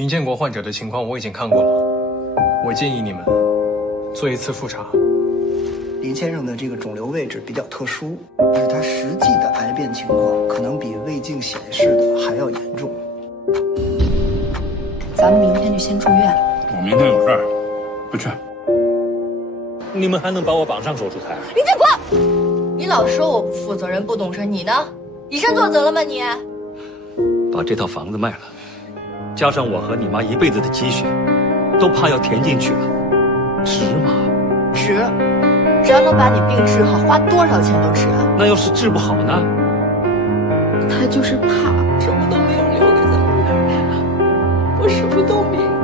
林建国患者的情况我已经看过了，我建议你们做一次复查。林先生的这个肿瘤位置比较特殊，但是他实际的癌变情况可能比胃镜显示的还要严重。咱们明天就先住院。我明天有事儿，不去。你们还能把我绑上手术台？林建国，你老说我不负责任、不懂事，你呢？以身作则了吗你？把这套房子卖了，加上我和你妈一辈子的积蓄，都怕要填进去了，值吗？值，只要能把你病治好，花多少钱都值。那要是治不好呢？他就是怕什么都没有留给咱们2人，我什么都没有。